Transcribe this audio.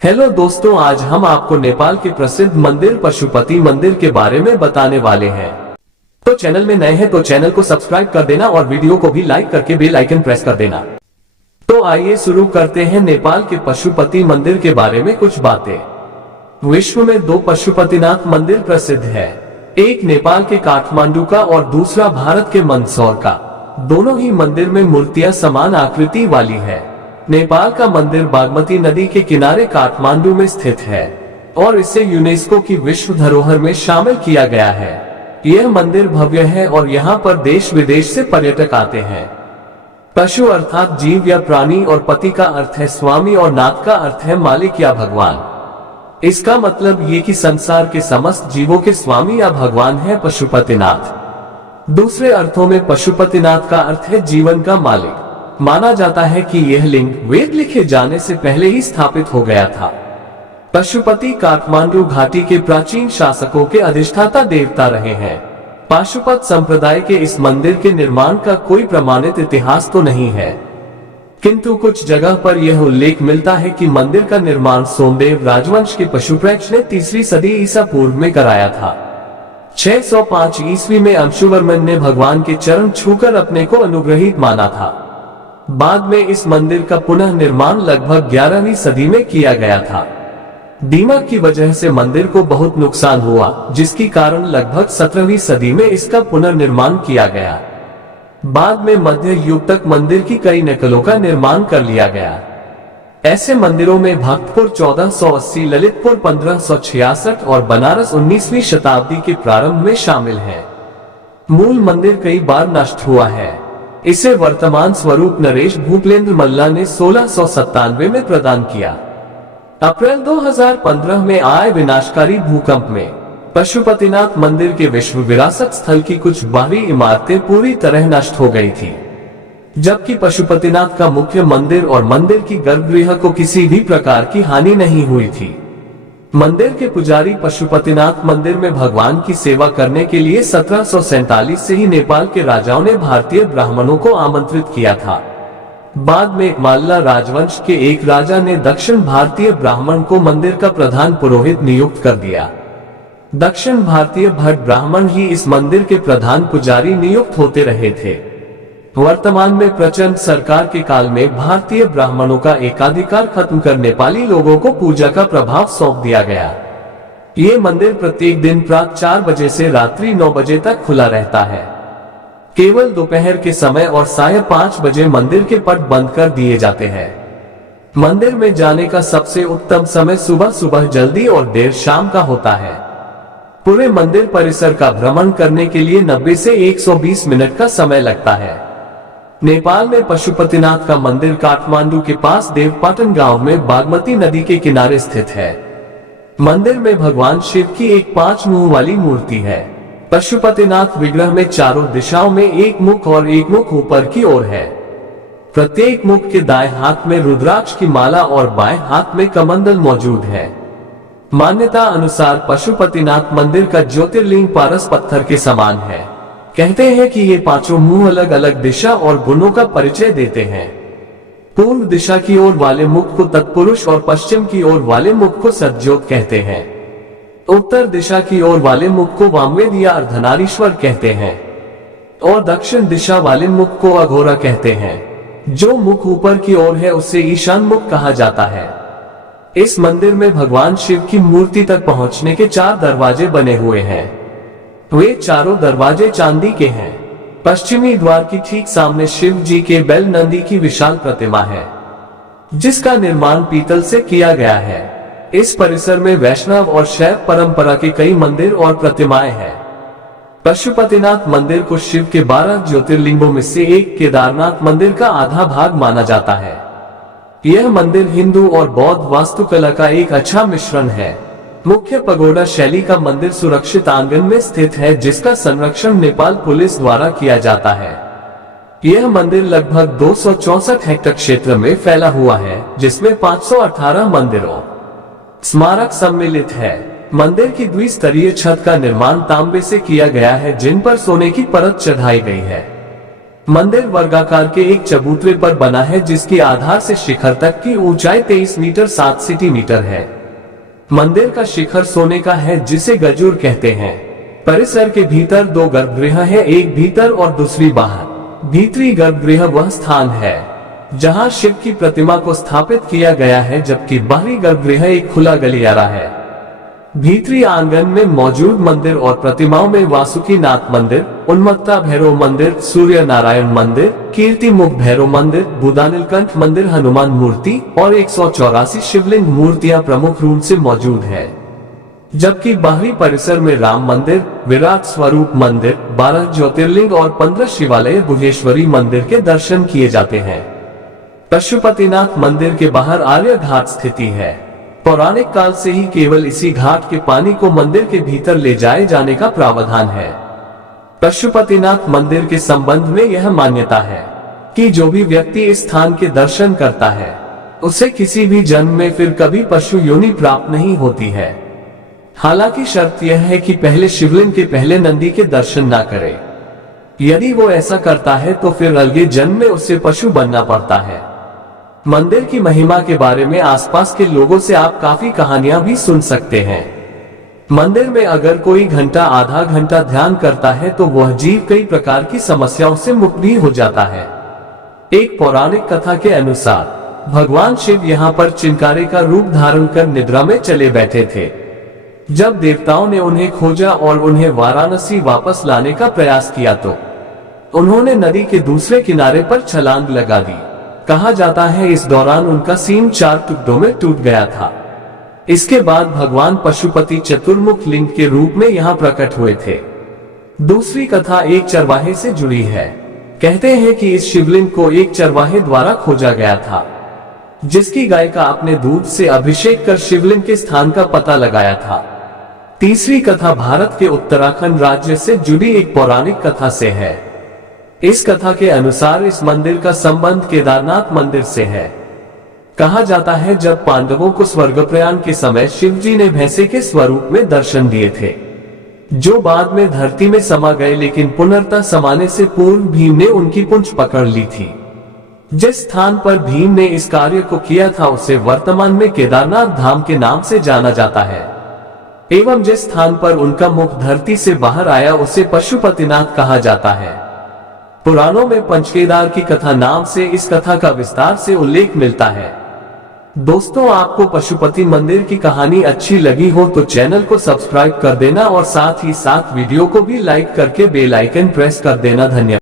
Hello दोस्तों, आज हम आपको नेपाल के प्रसिद्ध मंदिर पशुपति मंदिर के बारे में बताने वाले हैं। तो चैनल में नए हैं तो चैनल को सब्सक्राइब कर देना और वीडियो को भी लाइक करके बेल आइकन प्रेस कर देना। तो आइए शुरू करते हैं नेपाल के पशुपति मंदिर के बारे में कुछ बातें। विश्व में दो पशुपतिनाथ मंदिर प्रसिद्ध है, एक नेपाल के काठमांडू का और दूसरा भारत के मंदसौर का। दोनों ही मंदिर में मूर्तियां समान आकृति वाली है। नेपाल का मंदिर बागमती नदी के किनारे काठमांडू में स्थित है और इसे यूनेस्को की विश्व धरोहर में शामिल किया गया है। यह मंदिर भव्य है और यहाँ पर देश विदेश से पर्यटक आते हैं। पशु अर्थात जीव या प्राणी और पति का अर्थ है स्वामी और नाथ का अर्थ है मालिक या भगवान। इसका मतलब ये कि संसार के समस्त जीवों के स्वामी या भगवान है पशुपतिनाथ। दूसरे अर्थों में पशुपतिनाथ का अर्थ है जीवन का मालिक। माना जाता है कि यह लिंग वेद लिखे जाने से पहले ही स्थापित हो गया था। पशुपति काठमांडू घाटी के प्राचीन शासकों के अधिष्ठाता देवता रहे हैं। पाशुपत संप्रदाय के इस मंदिर के निर्माण का कोई प्रमाणित इतिहास तो नहीं है, किंतु कुछ जगह पर यह उल्लेख मिलता है कि मंदिर का निर्माण सोमदेव राजवंश के पशुप्रेक्ष ने 3री सदी ईसा पूर्व में कराया था। 605 ईस्वी में अंशुवर्मन ने भगवान के चरण छूकर अपने को अनुग्रहित माना था। बाद में इस मंदिर का पुनः निर्माण लगभग 11वीं सदी में किया गया था। दीमक की वजह से मंदिर को बहुत नुकसान हुआ, जिसके कारण लगभग 17वीं सदी में इसका पुनर्निर्माण किया गया। बाद में मध्य युग तक मंदिर की कई नकलों का निर्माण कर लिया गया। ऐसे मंदिरों में भक्तपुर 1480, ललितपुर 1566 और बनारस 19वीं शताब्दी के प्रारंभ में शामिल है। मूल मंदिर कई बार नष्ट हुआ है। इसे वर्तमान स्वरूप नरेश भूपेंद्र मल्ला ने 1697 में प्रदान किया। अप्रैल 2015 में आए विनाशकारी भूकंप में पशुपतिनाथ मंदिर के विश्व विरासत स्थल की कुछ बाहरी इमारतें पूरी तरह नष्ट हो गई थी, जबकि पशुपतिनाथ का मुख्य मंदिर और मंदिर की गर्भगृह को किसी भी प्रकार की हानि नहीं हुई थी। मंदिर के पुजारी पशुपतिनाथ मंदिर में भगवान की सेवा करने के लिए 1747 से ही नेपाल के राजाओं ने भारतीय ब्राह्मणों को आमंत्रित किया था। बाद में माल्ला राजवंश के एक राजा ने दक्षिण भारतीय ब्राह्मण को मंदिर का प्रधान पुरोहित नियुक्त कर दिया। दक्षिण भारतीय भट्ट ब्राह्मण ही इस मंदिर के प्रधान पुजारी नियुक्त होते रहे थे। वर्तमान में प्रचंड सरकार के काल में भारतीय ब्राह्मणों का एकाधिकार खत्म कर नेपाली लोगों को पूजा का प्रभाव सौंप दिया गया। ये मंदिर प्रत्येक दिन प्रातः 4 बजे से रात्रि 9 बजे तक खुला रहता है। केवल दोपहर के समय और साय 5 बजे मंदिर के पट बंद कर दिए जाते हैं। मंदिर में जाने का सबसे उत्तम समय सुबह सुबह जल्दी और देर शाम का होता है। पूरे मंदिर परिसर का भ्रमण करने के लिए 90 से 120 मिनट का समय लगता है। नेपाल में पशुपतिनाथ का मंदिर काठमांडू के पास देवपाटन गांव में बागमती नदी के किनारे स्थित है। मंदिर में भगवान शिव की एक 5 मुंह वाली मूर्ति है। पशुपतिनाथ विग्रह में चारों दिशाओं में एक मुख और एक मुख ऊपर की ओर है। प्रत्येक मुख के दाएं हाथ में रुद्राक्ष की माला और बाएं हाथ में कमंडल मौजूद है। मान्यता अनुसार पशुपतिनाथ मंदिर का ज्योतिर्लिंग पारस पत्थर के समान है। कहते हैं कि ये 5 मुंह अलग अलग दिशा और गुणों का परिचय देते हैं। पूर्व दिशा की ओर वाले मुख को तत्पुरुष और पश्चिम की ओर वाले मुख को सद्योत कहते हैं। उत्तर दिशा की ओर वाले मुख को वामवेद या अर्धनारीश्वर कहते हैं और दक्षिण दिशा वाले मुख को अघोरा कहते हैं। जो मुख ऊपर की ओर है उसे ईशान मुख कहा जाता है। इस मंदिर में भगवान शिव की मूर्ति तक पहुंचने के 4 दरवाजे बने हुए हैं। वे चारों दरवाजे चांदी के हैं। पश्चिमी द्वार की ठीक सामने शिव जी के बैल नंदी की विशाल प्रतिमा है, जिसका निर्माण पीतल से किया गया है। इस परिसर में वैष्णव और शैव परंपरा के कई मंदिर और प्रतिमाएं हैं। पशुपतिनाथ मंदिर को शिव के 12 ज्योतिर्लिंगों में से एक केदारनाथ मंदिर का आधा भाग माना जाता है। यह मंदिर हिंदू और बौद्ध वास्तुकला का एक अच्छा मिश्रण है। मुख्य पगोडा शैली का मंदिर सुरक्षित आंगन में स्थित है, जिसका संरक्षण नेपाल पुलिस द्वारा किया जाता है। यह मंदिर लगभग 264 हेक्टेयर क्षेत्र में फैला हुआ है, जिसमें 518 मंदिरों स्मारक सम्मिलित है। मंदिर की द्विस्तरीय छत का निर्माण तांबे से किया गया है, जिन पर सोने की परत चढ़ाई गई है। मंदिर वर्गाकार के एक चबूतरे पर बना है जिसकी आधार से शिखर तक की ऊंचाई 23 मीटर 7 सेंटीमीटर है। मंदिर का शिखर सोने का है जिसे गजूर कहते हैं। परिसर के भीतर 2 गर्भगृह है, एक भीतर और दूसरी बाहर। भीतरी गर्भगृह वह स्थान है जहां शिव की प्रतिमा को स्थापित किया गया है, जबकि बाहरी गर्भगृह एक खुला गलियारा है। भीतरी आंगन में मौजूद मंदिर और प्रतिमाओं में वासुकीनाथ मंदिर, उन्मत्ता भैरव मंदिर, सूर्य नारायण मंदिर, कीर्ति मुख भैरव मंदिर, बुधानीलकंठ मंदिर, हनुमान मूर्ति और 184 शिवलिंग मूर्तियां प्रमुख रूप से मौजूद है। जबकि बाहरी परिसर में राम मंदिर, विराट स्वरूप मंदिर, 12 ज्योतिर्लिंग और 15 शिवालय बुधेश्वरी मंदिर के दर्शन किए जाते हैं। पशुपतिनाथ मंदिर के बाहर आर्य घाट स्थिति है। पौराणिक काल से ही केवल इसी घाट के पानी को मंदिर के भीतर ले जाए जाने का प्रावधान है। पशुपतिनाथ मंदिर के संबंध में यह मान्यता है कि जो भी व्यक्ति इस स्थान के दर्शन करता है उसे किसी भी जन्म में फिर कभी पशु योनि प्राप्त नहीं होती है। हालांकि शर्त यह है कि पहले शिवलिंग के पहले नंदी के दर्शन न करे। यदि वो ऐसा करता है तो फिर अगले जन्म में उसे पशु बनना पड़ता है। मंदिर की महिमा के बारे में आसपास के लोगों से आप काफी कहानियां भी सुन सकते हैं। मंदिर में अगर कोई घंटा आधा घंटा ध्यान करता है तो वह जीव कई प्रकार की समस्याओं से मुक्त भी हो जाता है। एक पौराणिक कथा के अनुसार भगवान शिव यहाँ पर चिंकारे का रूप धारण कर निद्रा में चले बैठे थे। जब देवताओं ने उन्हें खोजा और उन्हें वाराणसी वापस लाने का प्रयास किया तो उन्होंने नदी के दूसरे किनारे पर छलांग लगा दी। कहा जाता है इस दौरान उनका सींग 4 टुकड़ों में टूट गया था। इसके बाद भगवान पशुपति चतुर्मुख लिंग के रूप में यहाँ प्रकट हुए थे। दूसरी कथा एक चरवाहे से जुड़ी है। कहते हैं कि इस शिवलिंग को एक चरवाहे द्वारा खोजा गया था, जिसकी गाय का अपने दूध से अभिषेक कर शिवलिंग के स्थान का पता लगाया था। तीसरी कथा भारत के उत्तराखंड राज्य से जुड़ी एक पौराणिक कथा से है। इस कथा के अनुसार इस मंदिर का संबंध केदारनाथ मंदिर से है। कहा जाता है जब पांडवों को स्वर्ग प्रयाण के समय शिव जी ने भैंसे के स्वरूप में दर्शन दिए थे, जो बाद में धरती में समा गए, लेकिन पुनर्ता समाने से पूर्व भीम ने उनकी पूंछ पकड़ ली थी। जिस स्थान पर भीम ने इस कार्य को किया था उसे वर्तमान में केदारनाथ धाम के नाम से जाना जाता है, एवं जिस स्थान पर उनका मुख धरती से बाहर आया उसे पशुपतिनाथ कहा जाता है। पुराणों में पंचकेदार की कथा नाम से इस कथा का विस्तार से उल्लेख मिलता है। दोस्तों, आपको पशुपति मंदिर की कहानी अच्छी लगी हो तो चैनल को सब्सक्राइब कर देना और साथ ही साथ वीडियो को भी लाइक करके बेल आइकन प्रेस कर देना। धन्यवाद।